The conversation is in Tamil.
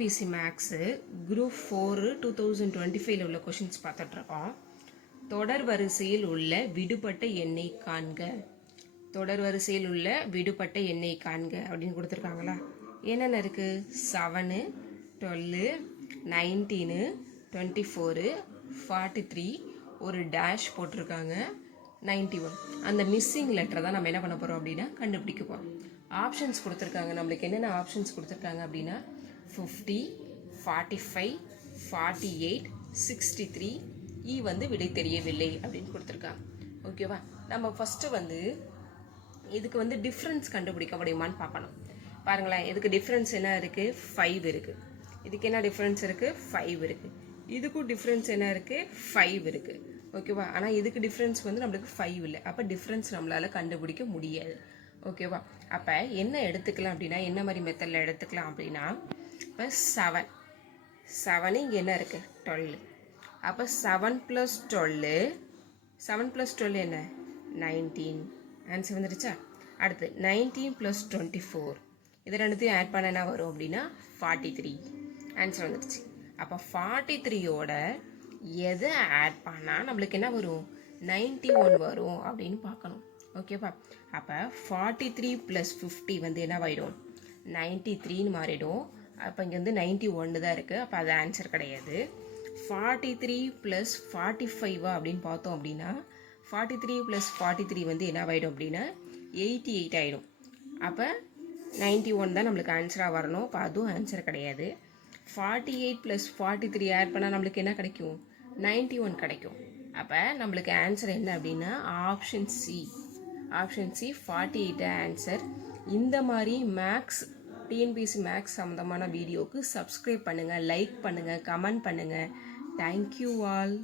பிசி மேக்ஸு குரூப் 4 2025 உள்ள கொஷின்ஸ் பார்த்துட்ருக்கோம். தொடர் வரிசையில் உள்ள விடுபட்ட எண்ணெய் காண்க. தொடர் வரிசையில் உள்ள விடுபட்ட எண்ணெய் காண்க அப்படின்னு கொடுத்துருக்காங்களா? என்னென்ன இருக்குது? 7, 12, 19, 24, 43, ஒரு டேஷ் போட்டிருக்காங்க, 91. அந்த மிஸ்ஸிங் லெட்டரை தான் நம்ம என்ன பண்ண போகிறோம் அப்படின்னா கண்டுபிடிக்க போகிறோம். ஆப்ஷன்ஸ் கொடுத்துருக்காங்க. நம்மளுக்கு என்னென்ன ஆப்ஷன்ஸ் கொடுத்துருக்காங்க அப்படின்னா 50, 45, 48, 63. வந்து விடை தெரியவில்லை அப்படின்னு கொடுத்துருக்காங்க. ஓகேவா? நம்ம ஃபஸ்ட்டு இதுக்கு டிஃப்ரென்ஸ் கண்டுபிடிக்க முடியுமான்னு பார்க்கணும். பாருங்களேன், இதுக்கு டிஃப்ரென்ஸ் என்ன இருக்குது? 5 இருக்குது. இதுக்கு என்ன டிஃப்ரென்ஸ் இருக்குது? 5 இருக்குது. இதுக்கும் டிஃப்ரென்ஸ் என்ன இருக்குது? 5 இருக்குது. ஓகேவா? ஆனால் இதுக்கு டிஃப்ரென்ஸ் நம்மளுக்கு 5 இல்லை. அப்போ டிஃப்ரென்ஸ் நம்மளால் கண்டுபிடிக்க முடியாது. ஓகேவா? அப்போ என்ன எடுத்துக்கலாம் அப்படின்னா, என்ன மாதிரி மெத்தடில் எடுத்துக்கலாம் அப்படின்னா, இப்போ 7 இங்கே என்ன இருக்குது? 12. அப்போ 7 + 12, 7 + 12 என்ன? 19. ஆன்சர் வந்துடுச்சா? அடுத்து 19 + 24, இது ரெண்டுத்தையும் ஆட் பண்ண என்ன வரும் அப்படின்னா 43. ஆன்சர் வந்துடுச்சு. அப்போ 43யோட எதை ஆட் பண்ணால் நம்மளுக்கு என்ன வரும்? 91 வரும் அப்படின்னு பார்க்கணும். ஓகேவா? அப்போ 43 + 50 என்னவாயிடும்? 93ன்னு மாறிடும். அப்போ இங்கே 91 தான் இருக்குது. அப்போ அது ஆன்சர் கிடையாது. 43 + 45 அப்படின்னு பார்த்தோம் அப்படின்னா 43 + 43 என்னவாயிடும் அப்படின்னா 88 ஆகிடும். அப்போ 91 தான் நம்மளுக்கு ஆன்சராக வரணும். அப்போ அதுவும் ஆன்சர் கிடையாது. 48 + 43 ஆட் பண்ணால் நம்மளுக்கு என்ன கிடைக்கும்? 91 கிடைக்கும். அப்போ நம்மளுக்கு ஆன்சர் என்ன அப்படின்னா ஆப்ஷன் சி. 48 ஆன்சர். இந்த மாதிரி மேக்ஸ், டிஎன்பிஎஸ்சி மேக்ஸ் சம்மந்தமான வீடியோவுக்கு சப்ஸ்கிரைப் பண்ணுங்கள், லைக் பண்ணுங்கள், கமெண்ட் பண்ணுங்கள். Thank you all.